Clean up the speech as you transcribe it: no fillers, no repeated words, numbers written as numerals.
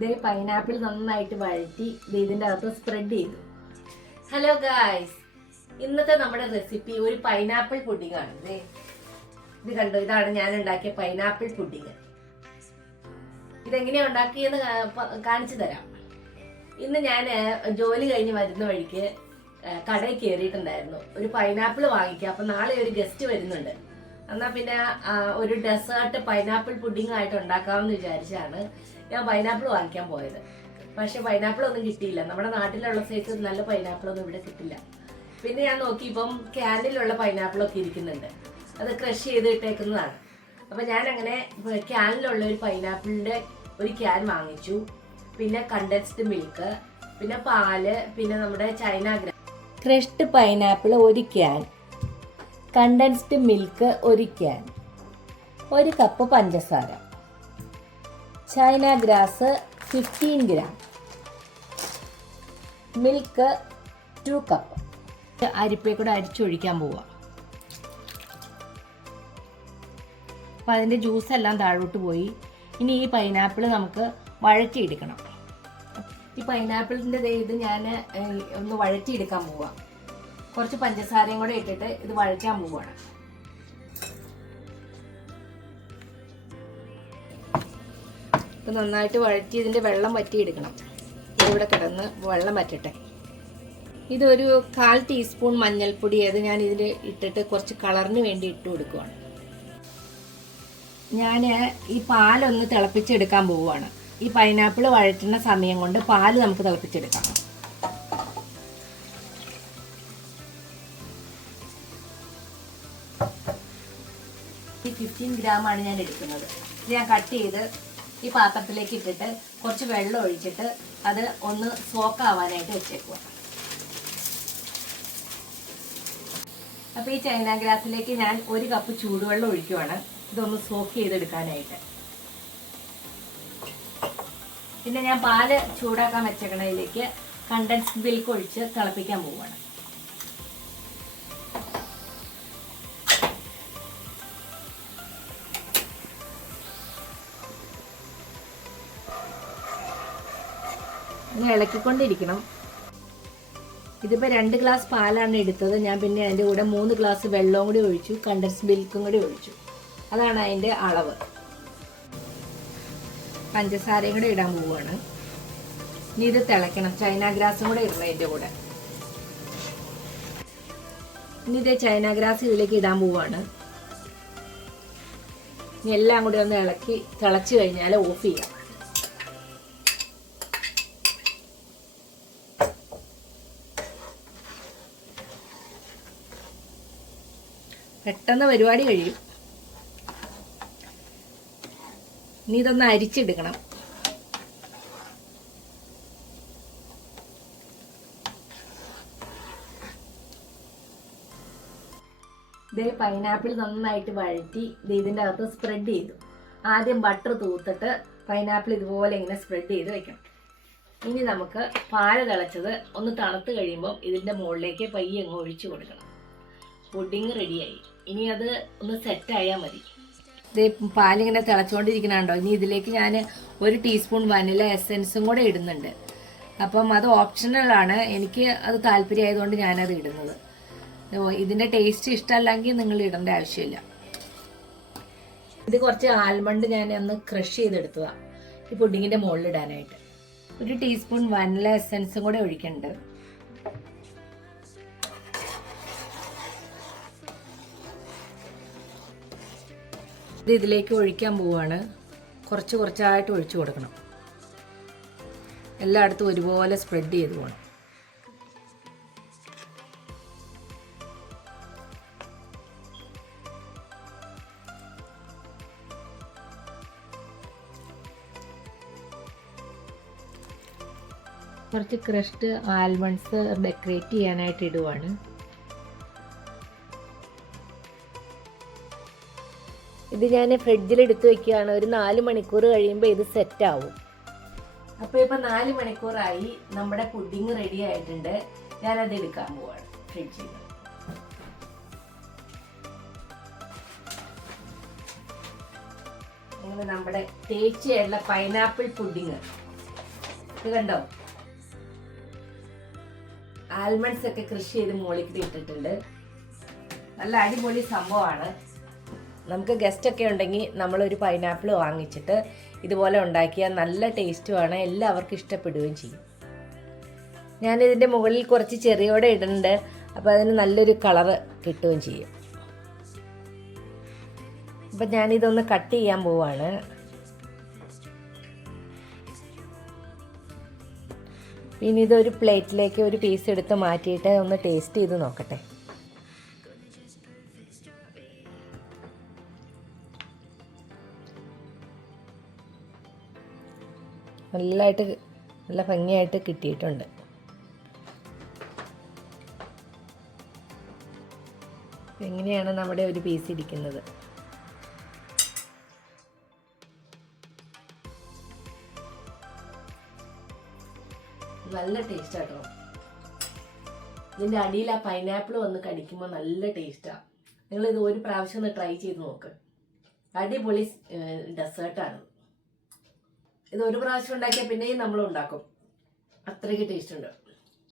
ദേ pineapple നന്നായിട്ട് വഴറ്റി ഇതിൻ്റെ അകത്ത് സ്പ്രെഡ് ചെയ്തു. ഹലോ ഗായ്സ്, ഇന്നത്തെ നമ്മുടെ റെസിപ്പി ഒരു പൈനാപ്പിൾ പുഡിംഗ് ആണ്. ഇത് കണ്ടോ, ഇതാണ് ഞാൻ ഉണ്ടാക്കിയ പൈനാപ്പിൾ പുഡിംഗ്. ഇതെങ്ങനെയാ ഉണ്ടാക്കിയെന്ന് കാണിച്ചു തരാം. ഇന്ന് ഞാൻ ജോലി കഴിഞ്ഞ് വരുന്ന വഴിക്ക് കടയിൽ കയറിയിട്ടുണ്ടായിരുന്നു. ഒരു പൈനാപ്പിൾ വാങ്ങിക്കുക, അപ്പൊ നാളെ ഒരു ഗസ്റ്റ് വരുന്നുണ്ട്. എന്നാൽ പിന്നെ ഒരു ഡെസേർട്ട് പൈനാപ്പിൾ പുഡിംഗ് ആയിട്ട് ഉണ്ടാക്കാമെന്ന് വിചാരിച്ചാണ് ഞാൻ പൈനാപ്പിൾ വാങ്ങിക്കാൻ പോയത്. പക്ഷെ പൈനാപ്പിൾ ഒന്നും കിട്ടിയില്ല. നമ്മുടെ നാട്ടിലുള്ള സൈസ് നല്ല പൈനാപ്പിൾ ഒന്നും ഇവിടെ കിട്ടില്ല. പിന്നെ ഞാൻ നോക്കിയപ്പം ക്യാനിലുള്ള പൈനാപ്പിളൊക്കെ ഇരിക്കുന്നുണ്ട്. അത് ക്രഷ് ചെയ്ത് ഇട്ടേക്കുന്നതാണ്. അപ്പൊ ഞാൻ അങ്ങനെ ക്യാനിലുള്ള ഒരു പൈനാപ്പിളിന്റെ ഒരു ക്യാൻ വാങ്ങിച്ചു. പിന്നെ കണ്ടൻസ്ഡ് മിൽക്ക്, പിന്നെ പാല്, പിന്നെ നമ്മുടെ ചൈന ഗ്രാസ്. ക്രഷ്ഡ് പൈനാപ്പിൾ ഒരു ക്യാൻ, കണ്ടൻസ്ഡ് മിൽക്ക് ഒരു ക്യാൻ, 1 കപ്പ് പഞ്ചസാര, China grass 15 gram, milk 2 cup. അരിപ്പേ കൂടെ അരിച്ചൊഴിക്കാൻ പോവാം. അപ്പം അതിൻ്റെ ജ്യൂസെല്ലാം താഴോട്ട് പോയി. ഇനി ഈ പൈനാപ്പിൾ നമുക്ക് വഴറ്റിയെടുക്കണം. ഈ പൈനാപ്പിളിൻ്റെ ഇത് ഞാൻ ഒന്ന് വഴറ്റിയെടുക്കാൻ പോവാം. കുറച്ച് പഞ്ചസാരയും കൂടെ ഇട്ടിട്ട് ഇത് വഴറ്റാൻ പോവാണ്. ഇത് നന്നായിട്ട് വഴറ്റി ഇതിൻ്റെ വെള്ളം വറ്റിയെടുക്കണം. ഇതിവിടെ കിടന്ന് വെള്ളം വറ്റട്ടെ. ഇതൊരു 1/4 ടീസ്പൂൺ മഞ്ഞൾപ്പൊടി ഞാൻ ഇതിൽ ഇട്ടിട്ട് കുറച്ച് കളറിന് വേണ്ടി ഇട്ട് കൊടുക്കുവാണ്. ഞാൻ ഈ പാലൊന്ന് തിളപ്പിച്ചെടുക്കാൻ പോവുകയാണ്. ഈ പൈനാപ്പിൾ വഴറ്റുന്ന സമയം കൊണ്ട് പാല് നമുക്ക് തിളപ്പിച്ചെടുക്കാം. ഈ 15 ഗ്രാമാണ് ഞാൻ എടുക്കുന്നത്. ഇത് ഞാൻ കട്ട് ചെയ്ത് ഈ പാത്രത്തിലേക്ക് ഇട്ടിട്ട് കുറച്ച് വെള്ളം ഒഴിച്ചിട്ട് അത് ഒന്ന് സോക്കാവാനായിട്ട് വെച്ചേക്കുക. അപ്പോൾ ഈ ചൈന ഗ്രാസിലേക്ക് ഞാൻ 1 കപ്പ് ചൂടുവെള്ളം ഒഴിക്കുവാണ്, ഇതൊന്ന് സോക്ക് ചെയ്തെടുക്കാനായിട്ട്. പിന്നെ ഞാൻ പാല് ചൂടാക്കാൻ വെച്ചേക്കണതിലേക്ക് കണ്ടൻസ്ഡ് മിൽക്ക് ഒഴിച്ച് തിളപ്പിക്കാൻ പോവുകയാണ്. ഇങ്ങനെ ഇളക്കിക്കൊണ്ടിരിക്കണം. ഇതിപ്പോൾ 2 ഗ്ലാസ് പാലാണ് എടുത്തത്. ഞാൻ പിന്നെ അതിൻ്റെ കൂടെ 3 ഗ്ലാസ് വെള്ളവും കൂടി ഒഴിച്ചു, കണ്ടൻസ്ഡ് മിൽക്കും കൂടി ഒഴിച്ചു. അതാണ് അതിൻ്റെ അളവ്. പഞ്ചസാരയും കൂടെ ഇടാൻ പോവുകയാണ്. ഇനി ഇത് തിളയ്ക്കണം. ചൈന ഗ്രാസും കൂടെ ഇടണം അതിൻ്റെ കൂടെ. ഇനി ഇത് ചൈന ഗ്രാസ് ഇതിലേക്ക് ഇടാൻ പോവുകയാണ്. ഇനി എല്ലാം കൂടി ഒന്ന് ഇളക്കി തിളച്ച് കഴിഞ്ഞാൽ ഓഫ് ചെയ്യാം. പെട്ടെന്ന് പരിപാടി കഴിയും. ഇനി ഇതൊന്ന് അരിച്ചെടുക്കണം. ഇതേ പൈനാപ്പിൾ നന്നായിട്ട് വഴറ്റി ഇതിൻ്റെ അകത്ത് സ്പ്രെഡ് ചെയ്തു. ആദ്യം ബട്ടർ തൂത്തിട്ട് പൈനാപ്പിൾ ഇതുപോലെ ഇങ്ങനെ സ്പ്രെഡ് ചെയ്ത് വെക്കണം. ഇനി നമുക്ക് പാല് തിളച്ചത് ഒന്ന് തണുത്ത് കഴിയുമ്പോൾ ഇതിൻ്റെ മുകളിലേക്ക് പയ്യെ അങ്ങ് ഒഴിച്ചു കൊടുക്കണം. പുഡിങ് റെഡിയായി. ഇനി അത് ഒന്ന് സെറ്റായാൽ മതി. ഇത് പാലിങ്ങനെ തിളച്ചുകൊണ്ടിരിക്കണുണ്ടോ. ഇനി ഇതിലേക്ക് ഞാൻ 1 ടീസ്പൂൺ വനില എസെൻസും കൂടെ ഇടുന്നുണ്ട്. അപ്പം അത് ഓപ്ഷണലാണ്. എനിക്ക് അത് താല്പര്യമായതുകൊണ്ട് ഞാനത് ഇടുന്നത്. ഇതിൻ്റെ ടേസ്റ്റ് ഇഷ്ടമല്ലെങ്കിൽ നിങ്ങൾ ഇടേണ്ട ആവശ്യമില്ല. ഇത് കുറച്ച് ആൽമണ്ട് ഞാൻ ഒന്ന് ക്രഷ് ചെയ്തെടുത്തതാണ് ഈ പുഡിങ്ങിൻ്റെ മുകളിലിടാനായിട്ട്. 1 ടീസ്പൂൺ വനില എസെൻസും കൂടെ ഒഴിക്കുന്നുണ്ട്. ഇത് ഇതിലേക്ക് ഒഴിക്കാൻ പോവുകയാണ്. കുറച്ച് കുറച്ചായിട്ട് ഒഴിച്ചു കൊടുക്കണം. എല്ലായിടത്തും ഒരുപോലെ സ്പ്രെഡ് ചെയ്ത് പോകണം. കുറച്ച് ക്രഷ്ഡ് ആൽമണ്ട്സ് ഡെക്കറേറ്റ് ചെയ്യാനായിട്ട് ഇടുവാണ്. ഇത് ഞാൻ ഫ്രിഡ്ജിൽ എടുത്ത് വെക്കുകയാണ്. ഒരു 4 മണിക്കൂർ കഴിയുമ്പോൾ ഇത് സെറ്റ് ആവും. അപ്പോൾ ഇപ്പം 4 മണിക്കൂറായി. നമ്മുടെ പുഡിങ് റെഡി ആയിട്ടുണ്ട്. ഞാനത് എടുക്കാൻ പോവാണ് ഫ്രിഡ്ജിൽ. അങ്ങനെ നമ്മുടെ ടേസ്റ്റിയായിട്ടുള്ള പൈനാപ്പിൾ പുഡിങ് ഇത് കണ്ടോ, ആൽമണ്ട്സ് ഒക്കെ കൃഷി ചെയ്ത് മുകളിൽ ഇട്ടിട്ടുണ്ട്. നല്ല അടിപൊളി സംഭവമാണ്. നമുക്ക് ഗസ്റ്റ് ഒക്കെ ഉണ്ടെങ്കിൽ നമ്മളൊരു പൈനാപ്പിൾ വാങ്ങിച്ചിട്ട് ഇതുപോലെ ഉണ്ടാക്കിയാൽ നല്ല ടേസ്റ്റുമാണ്, എല്ലാവർക്കും ഇഷ്ടപ്പെടുകയും ചെയ്യും. ഞാനിതിൻ്റെ മുകളിൽ കുറച്ച് ചെറിയോടെ ഇടുന്നുണ്ട്, അപ്പോൾ അതിന് നല്ലൊരു കളറ് കിട്ടുകയും ചെയ്യും. അപ്പം ഞാനിതൊന്ന് കട്ട് ചെയ്യാൻ പോവാണ്. പിന്നെ ഇതൊരു പ്ലേറ്റിലേക്ക് ഒരു പീസ് എടുത്ത് മാറ്റിയിട്ട് ഒന്ന് ടേസ്റ്റ് ചെയ്ത് നോക്കട്ടെ. നല്ല ഭംഗിയായിട്ട് കിട്ടിയിട്ടുണ്ട്. എങ്ങനെയാണ് നമ്മുടെ ഒരു പീസ് ഇരിക്കുന്നത്? നല്ല ടേസ്റ്റ് ആട്ടോ. ഇതിൻ്റെ അടിയിൽ ആ പൈനാപ്പിൾ വന്ന് കടിക്കുമ്പോൾ നല്ല ടേസ്റ്റാണ്. നിങ്ങളിത് ഒരു പ്രാവശ്യം ഒന്ന് ട്രൈ ചെയ്ത് നോക്ക്. അടിപൊളി ഡെസേർട്ടാണ്. ഇത് ഒരു പ്രാവശ്യം ഉണ്ടാക്കിയാൽ പിന്നെയും നമ്മൾ ഉണ്ടാക്കും, അത്രയ്ക്ക് ടേസ്റ്റ് ഉണ്ട്.